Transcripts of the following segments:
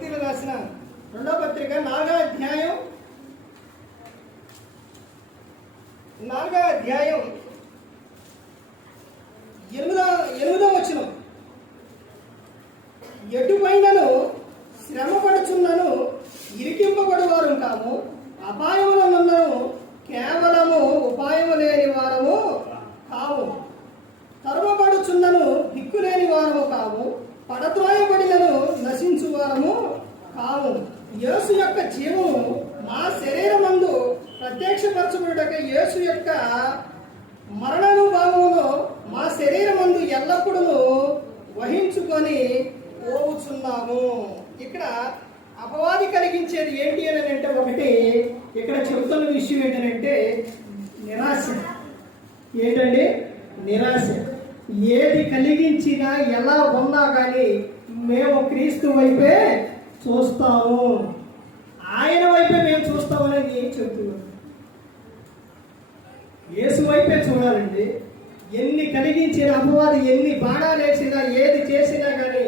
కొరింథీయులు రాసిన 2వ పత్రిక 4వ అధ్యాయం 8వ వచనం. ఎటుపైనను శ్రమపడుచున్నను ఇరికింపబడువారు కాము, అపాయములనున్నను కేవలము ఉపాయము లేని వారము కాము, తరుమబడుచున్నను దిక్కులేని వారము కాము, పడత్రోయబడినను నశించు వారము కాము. యేసు యొక్క జీవము మా శరీరమందు ప్రత్యక్షపరచబడుటకై యేసు యొక్క మరణానుభవమును మా శరీరమందు ఎల్లప్పుడూ వహించుకొని పోవుచున్నాము. ఇక్కడ అపవాది కలిగించేది ఏంటి అని అంటే, ఒకటి ఇక్కడ చెబుతున్న విషయం ఏంటంటే నిరాశ. ఏంటండి? నిరాశ. ఏది కలిగించినా ఎలా ఉన్నా కానీ మేము క్రీస్తు వైపే చూస్తాము, ఆయన వైపే మేము చూస్తామనేది చెబుతున్నాం. యేసు వైపే చూడాలండి. ఎన్ని కలిగించిన అపవాది ఎన్ని బాణాలు వేసినా ఏది చేసినా కానీ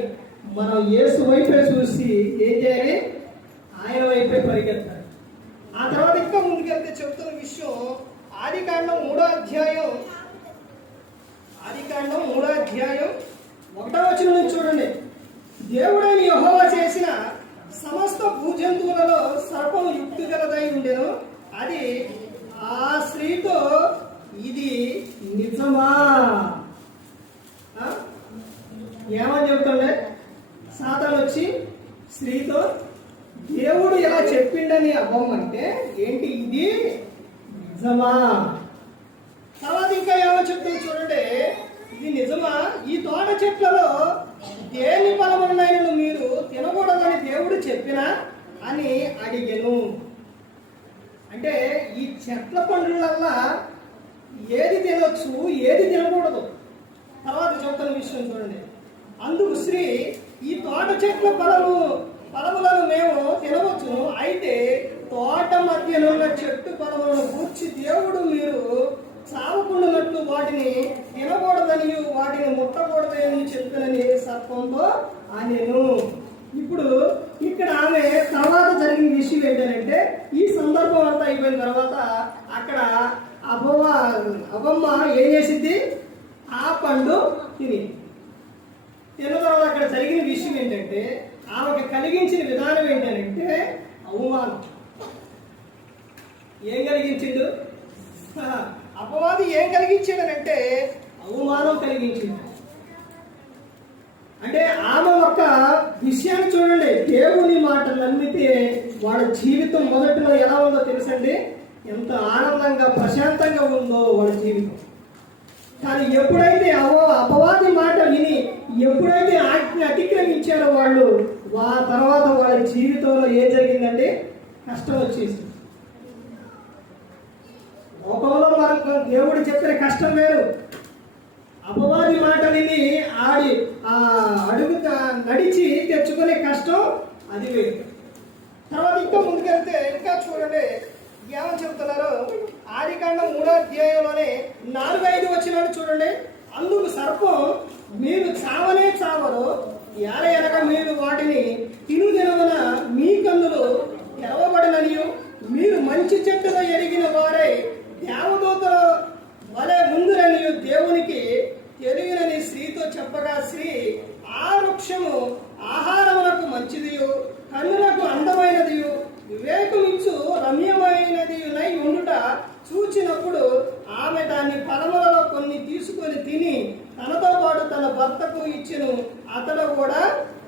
మనం యేసు వైపే చూసి ఏం చేయాలి? ఆయన వైపే పరిగెత్తాలి. ఆ తర్వాత ఇంకా ముందుకెళ్తే చెబుతున్న విషయం ఆదికాండం 3వ అధ్యాయం 1వ వచనం నుంచి చూడండి. దేవుడైన యెహోవా చేసిన సమస్త భూజంతువులలో సర్పం యుక్తి గలదై ఉండెను. అది ఆ స్త్రీతో, ఇది నిజమా? ఏమని చెబుతుండే? సాతాను వచ్చి స్త్రీతో దేవుడు ఎలా చెప్పిండని అవ్వమంటే ఏంటి? ఇది నిజమా? తర్వాత ఇంకా ఏమో చెప్తుంది చూడండి. ఇది నిజమా? ఈ తోట చెట్లలో దేని ఫలములైనను మీరు తినకూడదని దేవుడు చెప్పినా అని అడిగెను. అంటే ఈ చెట్ల పండ్లల్లా ఏది తినొచ్చు, ఏది తినకూడదు. తర్వాత చెప్తున్న విషయం చూడండి. అందుకు స్త్రీ, ఈ తోట చెట్ల ఫలములను మేము తినవచ్చును, అయితే తోట మధ్యనున్న చెట్టు ఫలములను గూర్చి దేవుడు మీరు సాగుకుండానట్లు వాటిని తినకూడదని వాటిని ముట్టకూడదని చెప్పినని సర్పంతో అనెను. ఇప్పుడు ఇక్కడ ఆమె తర్వాత జరిగిన విషయం ఏంటంటే, ఈ సందర్భం అంతా అయిపోయిన తర్వాత అక్కడ అవ్వమ్మ ఏం చేసింది? ఆ పండు తిన్న తర్వాత అక్కడ జరిగిన విషయం ఏంటంటే, ఆమెకు కలిగించిన విధానం ఏంటంటే అవమానం. ఏం కలిగించిండు? అపవాది ఏం కలిగించాడనంటే అవమానం కలిగించింది. అంటే ఆమె ఒక విషయాన్ని చూడండి. దేవుని మాటలు నమ్మితే వాళ్ళ జీవితం మొదట్లో ఎలా ఉందో తెలుసండి? ఎంత ఆనందంగా ప్రశాంతంగా ఉందో వాళ్ళ జీవితం. కానీ ఎప్పుడైతే అపవాది మాట విని ఎప్పుడైతే ఆజ్ఞ అతిక్రమించారో వాళ్ళు, తర్వాత వాళ్ళ జీవితంలో ఏం జరిగిందంటే కష్టం వచ్చేసింది. లోకంలో మనకు దేవుడు చెప్పిన కష్టం వేరు, అపవాది మాట విని అడుగు నడిచి తెచ్చుకునే కష్టం అది వేరు. తర్వాత ఇంకా ముందుకెళ్తే ఇంకా చూడండి ఏమని చెబుతున్నారు. ఆదికాండం 3వ అధ్యాయంలోనే 4-5 వచనాలు చూడండి. అందుకు సర్పం, మీరు చావనే చావరు, ఎనక మీరు వాటిని తినుదినమున మీ కన్నులు తెరవబడిననియు మీరు మంచి చెట్టులో ఎరిగిన వారై దేవదూతల వలె ముందురనియు దేవునికి తెలియనని స్త్రీతో చెప్పగా, స్త్రీ, ఆ వృక్షము ఆహారములకు మంచిదియు కన్నులకు అందమైనదియు వివేకమిచ్చు రమ్యమైనదియునై ఉండుట చూచినప్పుడు ఆమె దాని ఫలములలో కొన్ని తీసుకొని తిని తనతో పాటు తన భర్తకు ఇచ్చెను, అతడు కూడా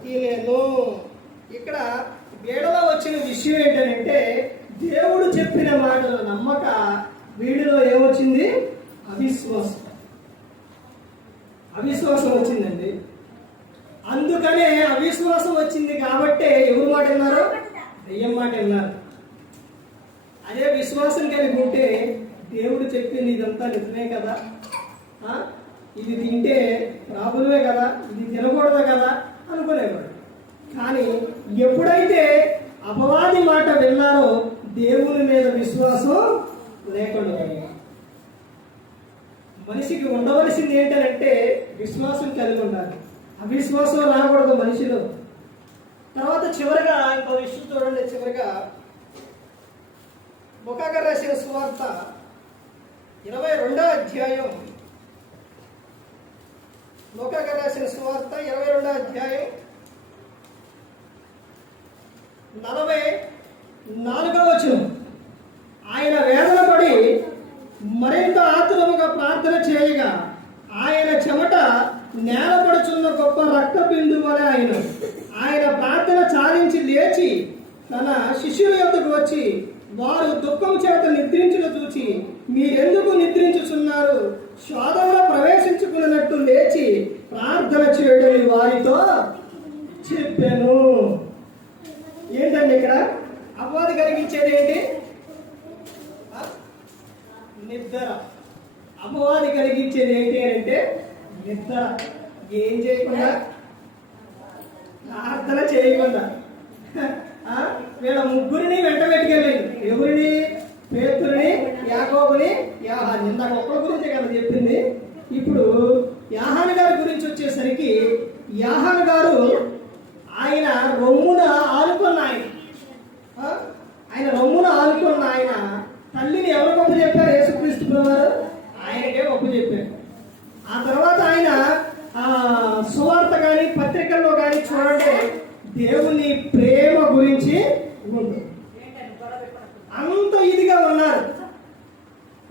తినెను. ఇక్కడ బీడలో వచ్చిన విషయం ఏంటంటే, దేవుడు చెప్పిన మాటలు నమ్మక వీడిలో ఏమొచ్చింది? అవిశ్వాసం వచ్చిందండి. అందుకనే అవిశ్వాసం వచ్చింది కాబట్టే ఎవరు మాట విన్నారు? దెయ్యం మాట విన్నారు. అదే విశ్వాసం కలిగి ఉంటే దేవుడు చెప్పింది ఇదంతా నిజమే కదా, ఇది తింటే ప్రాబ్లమే కదా, ఇది తినకూడదు కదా అనుకునేవాడు. కానీ ఎప్పుడైతే అపవాది మాట విన్నారో దేవుని మీద విశ్వాసం లేకుండా మనిషికి ఉండవలసింది ఏంటంటే విశ్వాసం కలిగి ఉండాలి. అవిశ్వాసం రాకూడదు మనిషిలో. తర్వాత చివరిగా ఇంకో విషయం చూడండి. చివరిగా లూకా రాసిన సువార్త 22వ అధ్యాయం, లూకా రాసిన సువార్త 22వ అధ్యాయం 44వ వచనం. ఆయన వేదన పడి మరింత ఆతురముగా ప్రార్థన చేయగా ఆయన చెమట నేలపడుచున్న గొప్ప రక్త బిందు వలె ఆయన ప్రార్థన చాలించి లేచి తన శిష్యుల యొద్దకు వచ్చి వారు దుఃఖం చేత నిద్రించుట చూచి మీరెందుకు నిద్రించుచున్నారు, శోధనలో ప్రవేశించుకున్నట్టు లేచి ప్రార్థన చేయడని వారితో చెప్పాను. ఏంటండి ఇక్కడ అపవాది కలిగించేది ఏంటి? నిద్ర. అపవాది కలిగించేది ఏంటి అంటే నిద్ర. ఏం చేయకుండా, ప్రార్థన చేయకుండా వీళ్ళ ముగ్గురిని వెంట పెట్టుకెళ్ళలేదు. ఎవరిని? పేతురుని, యాకోబుని, యాహాను. ఇందాక ఒక్కరి గురించే కదా చెప్పింది. ఇప్పుడు యాహాను గారి గురించి వచ్చేసరికి యాహాను గారు ఆయన రొమ్మున ఆనుకున్న ఆయన తల్లిని ఎవరు గొప్ప చెప్పారు? యేసుక్రీస్తు ప్రభువారు ఆయనకే గొప్ప చెప్పారు. ఆ తర్వాత ఆయన సువార్త కానీ పత్రికల్లో కానీ చూడండి, దేవుని ప్రేమ గురించి ఉంది. అంత ఇదిగా ఉన్నారు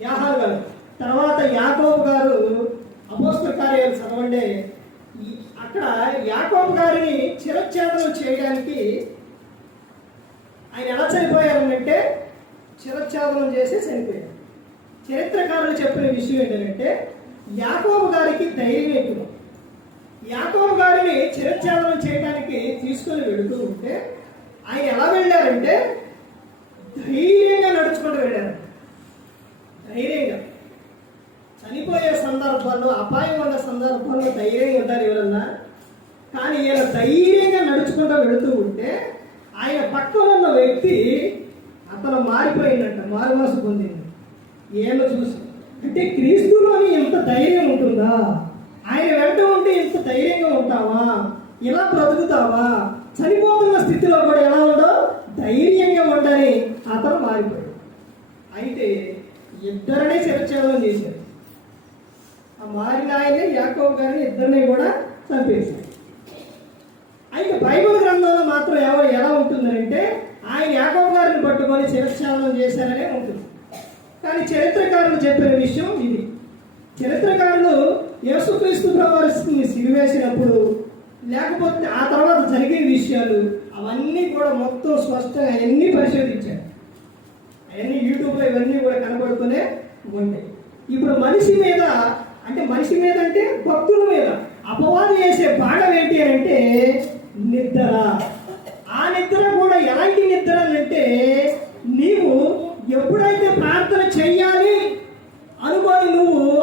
యాహాను గారు. తర్వాత యాకోబు గారు అపోస్తల కార్యాలు చదవండి. అక్కడ యాకోబు గారిని శిరచ్ఛేదనం చేయడానికి ఆయన ఎలా చనిపోయారంటే శిరచ్ఛేదనం చేసి చనిపోయారు. చరిత్రకారులు చెప్పిన విషయం ఏంటంటే యాకోబు గారికి ధైర్యం ఎక్కువ. యాకోబు గారిని శిరచ్ఛేదనం చేయడానికి తీసుకొని వెళుతూ ఉంటే ఆయన ఎలా వెళ్ళారంటే ధైర్యంగా నడుచుకుంటూ వెళ్ళారు. ధైర్యంగా చనిపోయే సందర్భాల్లో, అపాయం ఉన్న సందర్భాల్లో ధైర్యంగా ఉంటారు ఎవరన్నా. కానీ ఈయన ధైర్యంగా నడుచుకుంటూ వెళుతూ ఉంటే ఆయన పక్కన ఉన్న వ్యక్తి అతను మారిపోయిందంట, మారుమనసు పొందింది. ఏమో చూసి అంటే క్రీస్తులోని ఎంత ధైర్యం ఉంటుందా? ఆయన వెంట ఉంటే ఎంత ధైర్యంగా ఉంటావా? ఇలా బ్రతుకుతావా? చనిపోతున్న స్థితిలో కూడా ఎలా ఉండో ధైర్యంగా ఉండని అతను మారిపోయాడు. అయితే ఇద్దరినే శిరచ్ఛేదనం చేశారు. ఆ మారిన ఆయన్ని, యాకోబు గారిని, ఇద్దరిని కూడా చంపేశారు. అయితే బైబిల్ గ్రంథంలో మాత్రం ఎలా ఉంటుందంటే ఆయన యాకోబు గారిని పట్టుకొని శిరచ్ఛేదనం చేశారనే ఉంటుంది. కానీ చరిత్రకారులు చెప్పిన విషయం ఇది. చరిత్రకారులు యేసుక్రీస్తు ప్రభువుని సిలువేసినప్పుడు, లేకపోతే ఆ తర్వాత జరిగే విషయాలు అవన్నీ కూడా మొత్తం స్పష్టంగా అవన్నీ పరిశోధించారు. అవన్నీ యూట్యూబ్లో ఇవన్నీ కూడా కనబడుతూనే ఉంటాయి. ఇప్పుడు మనిషి మీద అంటే భక్తుల మీద అపవాది చేసే బాణం ఏంటి అని అంటే నిద్ర. ఆ నిద్ర కూడా ఎలాంటి నిద్ర అంటే నీవు ఎప్పుడైతే ప్రార్థన చెయ్యాలి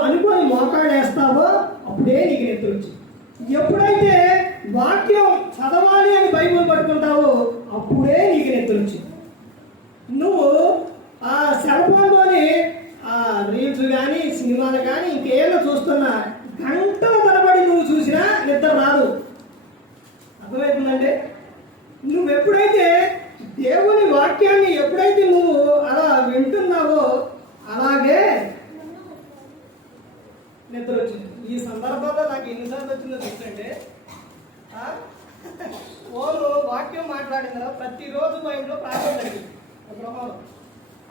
అనుకొని మోకాడేస్తావో అప్పుడే నీకు నిద్ర వచ్చింది. ఎప్పుడైతే వాక్యం చదవాలి అని బైబిల్ పట్టుకుంటావో అప్పుడే నీకు నిద్ర వచ్చింది. నువ్వు ఆ సెల్ ఫోన్లోని రీల్స్ కానీ, సినిమాలు కానీ ఇంకేమో చూస్తున్నా గంటల తరబడి నువ్వు చూసినా నిద్ర రాదు. అర్థమవుతుందంటే నువ్వు ఎప్పుడైతే దేవుని వాక్యాన్ని ఎప్పుడైతే నువ్వు అలా వింటున్నావో అలాగే నిద్ర వచ్చింది. ఈ సందర్భంలో నాకు ఎన్నిసార్లు వచ్చిందో తెలుసంటే ఫోను వాక్యం మాట్లాడిన తర్వాత ప్రతిరోజు మా ఇంట్లో ప్రార్థన జరిగింది గృహంలో.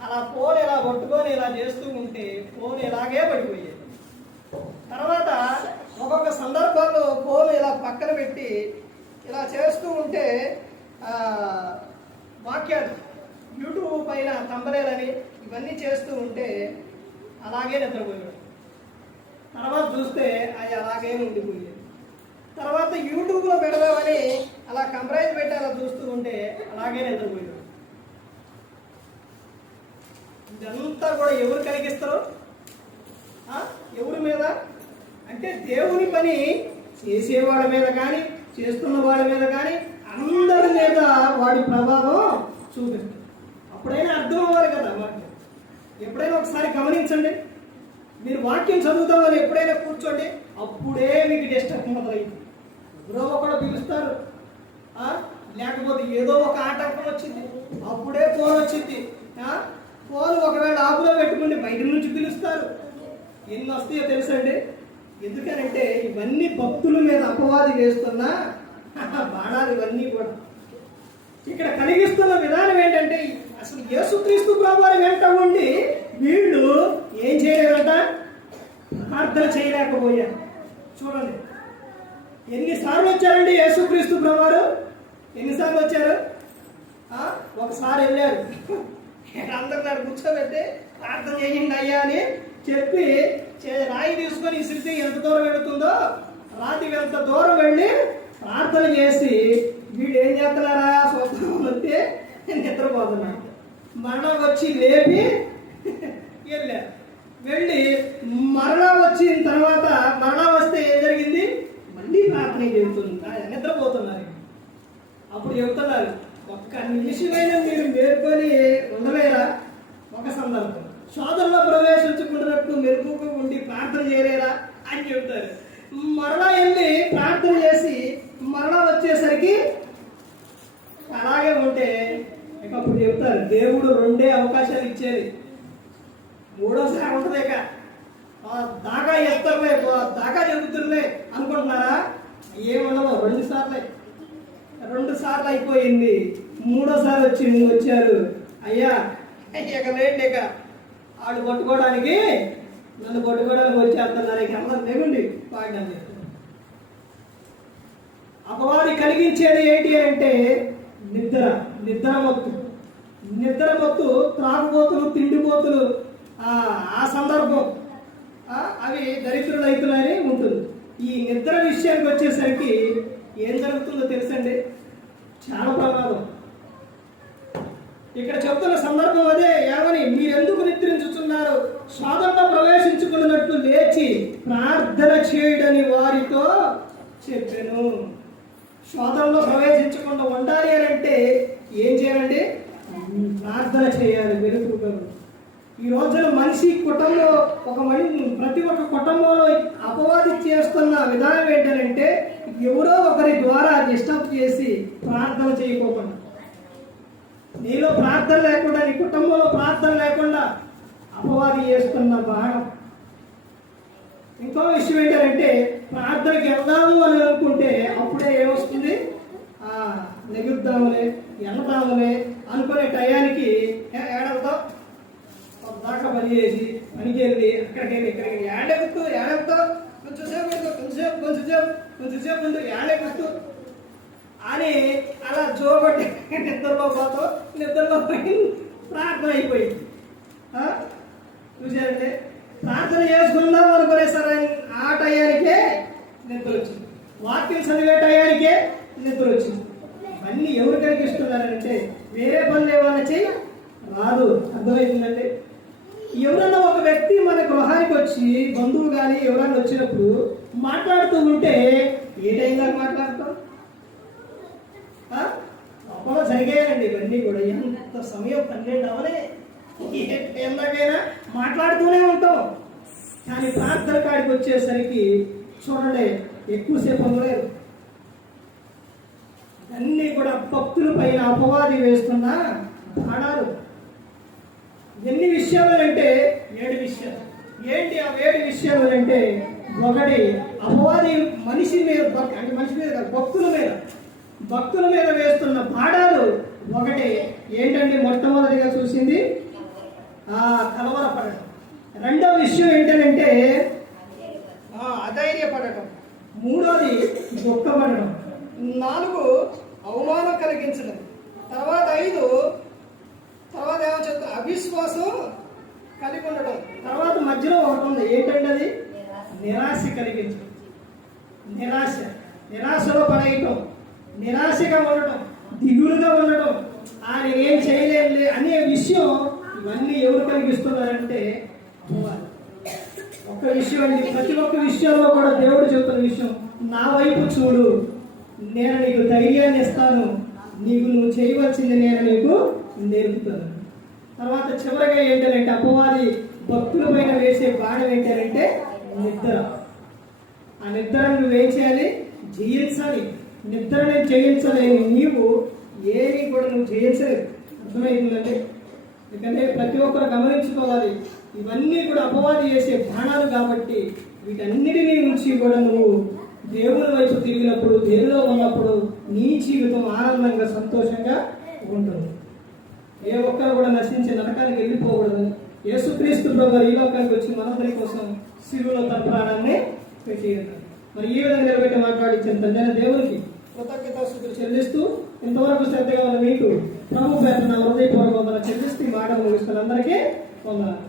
అలా ఫోన్ ఇలా పట్టుకొని ఇలా చేస్తూ ఉంటే ఫోన్ ఇలాగే పడిపోయేది. తర్వాత ఒక్కొక్క సందర్భాల్లో ఫోన్ ఇలా పక్కన పెట్టి ఇలా చేస్తూ ఉంటే వాక్యాలు యూట్యూబ్ పైన తంబనేలని ఇవన్నీ చేస్తూ ఉంటే అలాగే నిద్రపోయాడు. తర్వాత చూస్తే అది అలాగే ఉండిపోయేది. తర్వాత యూట్యూబ్లో పెడదామని అలా కంప్రైజ్ పెట్టి అలా చూస్తూ ఉంటే అలాగే నిద్రపోయాడు. ఇదంతా కూడా ఎవరు కలిగిస్తారు? ఎవరి మీద అంటే దేవుని పని చేసేవాడి మీద కానీ, చేస్తున్న వాడి మీద కానీ అందరి మీద వాడి ప్రభావం చూపిస్తుంది. అప్పుడైనా అర్థం అవ్వాలి కదా వాక్యం. ఎప్పుడైనా ఒకసారి గమనించండి. మీరు వాక్యం చదువుతామని ఎప్పుడైనా కూర్చోండి, అప్పుడే మీకు డిస్టర్బ్ మొదలైంది. ఎవరో ఒకడు పిలుస్తారు, లేకపోతే ఏదో ఒక ఆటంకం వచ్చింది, అప్పుడే ఫోన్ వచ్చింది. ఫోన్ ఒకవేళ ఆపులో పెట్టుకుని బయట నుంచి పిలుస్తారు. ఎన్ని వస్తాయో తెలుసండి. ఎందుకనంటే ఇవన్నీ భక్తుల మీద అపవాది వేస్తున్న బాణాలు ఇవన్నీ కూడా. ఇక్కడ కలిగిస్తున్న విధానం ఏంటంటే అసలు యేసుక్రీస్తు ప్రభువారి వెంట ఉండి వీళ్ళు ఏం చేయలేదంట, ప్రార్థన చేయలేకపోయారు. చూడండి ఎన్నిసార్లు వచ్చారండి యేసుక్రీస్తు ప్రభువారు, ఎన్నిసార్లు వచ్చారు? ఒకసారి వెళ్ళారు, అందరు కూర్చోబెట్టి ప్రార్థన చేయండి అయ్యా అని చెప్పి రాయి తీసుకొని ఇసిరితే ఎంత దూరం వెళుతుందో రాతికి ఎంత దూరం వెళ్ళి ప్రార్థన చేసి వీళ్ళు ఏం చేస్తున్నారా స్వప్నం వస్తే నిద్రపోతున్నారు. మరణ వచ్చి లేపి వెళ్ళారు. వెళ్ళి మరణ వచ్చిన తర్వాత మరణ వస్తే ఏం జరిగింది, మళ్ళీ ప్రార్థన చెబుతుంది, నిద్రపోతున్నారు. అప్పుడు చెబుతున్నారు, ఒక్క నిమిషమైన మీరు మేల్కొని ఉండలేరా? ఒక సందర్భం శోధనలో ప్రవేశించుకున్నట్టు మెరుగుగా ఉండి ప్రార్థన చేయలేరా అని చెబుతారు. మరలా వెళ్ళి ప్రార్థన చేసి మరలా వచ్చేసరికి అలాగే ఉంటే ఇక అప్పుడు చెప్తారు, దేవుడు 2 అవకాశాలు ఇచ్చేది, మూడోసారి ఉంటుంది. ఇక దాకా ఎత్తరులే, దాకా చెబుతురులే అనుకుంటున్నారా? ఏముండదు, 2 సార్లు అయిపోయింది. 3వసారి వచ్చారు, అయ్యా ఇక లేండి, ఇక వాడు కొట్టుకోవడానికి నన్ను కొట్టుకోవడానికి వచ్చేస్తున్నారు, ఇక అందరూ లేవండి వాడిని. అపవాది కలిగించేది ఏంటి అంటే నిద్రమత్తు, త్రాగుబోతులు, తిండిపోతులు, ఆ సందర్భం అవి దరిద్రులు అవుతున్నాయని ఉంటుంది. ఈ నిద్ర విషయానికి వచ్చేసరికి ఏం జరుగుతుందో తెలుసండి, చాలా ప్రమాదం. ఇక్కడ చెప్తున్న సందర్భం అదే, ఏమని మీరెందుకు నిద్రించుతున్నారు, శోధనలో ప్రవేశించుకున్నట్టు లేచి ప్రార్థన చేయడని వారితో చెప్పాను. శోధనలో ప్రవేశించకుండా ఉండాలి అని అంటే ఏం చేయాలండి, ప్రార్థన చేయాలి వెలుగుగా. ఈ రోజున మనిషి కుటుంబంలో ప్రతి ఒక్క కుటుంబంలో అపవాది చేస్తున్న విధానం ఏంటంటే ఎవరో ఒకరి ద్వారా డిస్టర్బ్ చేసి ప్రార్థన చేయకోకుండా, నీలో ప్రార్థన లేకుండా, నీ కుటుంబంలో ప్రార్థన లేకుండా అపవాది చేస్తున్న బాణం. ఇంకో విషయం ఏంటంటే ప్రార్థనకి వెళ్దాము అని అనుకుంటే అప్పుడే ఏమొస్తుంది, నెగుద్దాములే వెళ్దాములే అనుకునే టయానికి ఏడవుతాం దాకా పని చేసి పనికి వెళ్ళి ఇక్కడికి ఏడెక్కుతావు కొంచెంసేపు ముందు ఏడెక్కుతూ అని అలా జోగొట్టి నిద్రలో పోతావు. నిద్రలో పోయి ప్రార్థన అయిపోయింది. చూసారంటే ప్రార్థన చేసుకుందాం అనుకునే సరే ఆ టయానికే నిద్ర వచ్చింది, వాక్యం చదివే టయానికే నిద్ర వచ్చింది. అన్నీ ఎవరు కలిగిస్తున్నారంటే వేరే పనులు ఏమన్నా చేయి రాదు. అర్థమవుతుందండి. ఎవరన్నా ఒక వ్యక్తి మన గృహానికి వచ్చి బంధువు కానీ ఎవరన్నా వచ్చినప్పుడు మాట్లాడుతూ ఉంటే ఏ టైం దాకా మాట్లాడతాం? అప్పుడు జరిగాయండి ఇవన్నీ కూడా. ఎంత సమయం 12 అవనే ఎందాకైనా మాట్లాడుతూనే ఉంటాం. కానీ ప్రార్థన కాడికి వచ్చేసరికి చూడండి ఎక్కువసేపు ఉండలేదు. అన్నీ కూడా భక్తుల పైన అపవాది వేస్తున్న బాణాలు. ఎన్ని విషయాలు అంటే 7 విషయాలు. ఏంటి ఆ 7 విషయాలు అంటే, ఒకటి అపవాది మనిషి మీద అంటే మనిషి మీద భక్తుల మీద వేస్తున్న బాణాలు. ఒకటి ఏంటంటే మొట్టమొదటిగా చూసింది కలవరపడటం. రెండవ విషయం ఏంటంటే అధైర్యపడటం. మూడోది దుఃఖపడటం. 4 అవమానం కలిగించడం. తర్వాత 5 ఏమో చెప్తా అవిశ్వాసం కలిగి ఉండడం. తర్వాత మధ్యలో ఒకటి ఉంది, ఏంటంటే అది నిరాశ కలిగించడం. నిరాశలో పడేయటం, నిరాశగా ఉండటం, దిగులుగా ఉండటం, ఆయన ఏం చేయలేదులే అనే విషయం. ఇవన్నీ ఎవరు కలిగిస్తున్నారంటే ఒక్క విషయం అండి. ప్రతి ఒక్క విషయంలో కూడా దేవుడు చెప్తున్న విషయం, నా వైపు చూడు, నేను నీకు ధైర్యాన్ని ఇస్తాను, నువ్వు చేయవలసింది నేను నీకు నేర్పుతాను. తర్వాత చివరిగా ఏంటంటే అపవాది భక్తుల పైన వేసే బాణం ఏంటంటే నిద్ర. ఆ నిద్రను నువ్వేం చేయాలి, జయించాలి. నిద్రని జయించలేని నీవు ఏమి కూడా నువ్వు జయించలేదు. అర్థమైందండి? ఎందుకంటే ప్రతి ఒక్కరు గమనించుకోవాలి, ఇవన్నీ కూడా అపవాది చేసే బాణాలు కాబట్టి వీటన్నిటినీ నుంచి కూడా నువ్వు దేవుని వైపు తిరిగినప్పుడు, దేవులో ఉన్నప్పుడు నీ జీవితం ఆనందంగా సంతోషంగా ఉంటుంది. ఏ ఒక్కరు కూడా నశించి నరకానికి వెళ్ళిపోకూడదు. యేసుక్రీస్తు ప్రభువు ఈ లోకానికి వచ్చి మనందరి కోసం శిలువలో తన ప్రాణాన్ని పెట్టి ఉన్నారు. మరి ఈ విధంగా నిలబెట్టి మాట్లాడించిన తండ్రి దేవునికి కృతజ్ఞతాస్తుతులు చెల్లిస్తూ ఇంతవరకు శ్రద్ధగా ఉన్న మీకు ప్రభు పేరున హృదయపూర్వకంగా చెల్లిస్తూ ఈ మాట ముగిస్తున్న అందరికీ వందనాలు.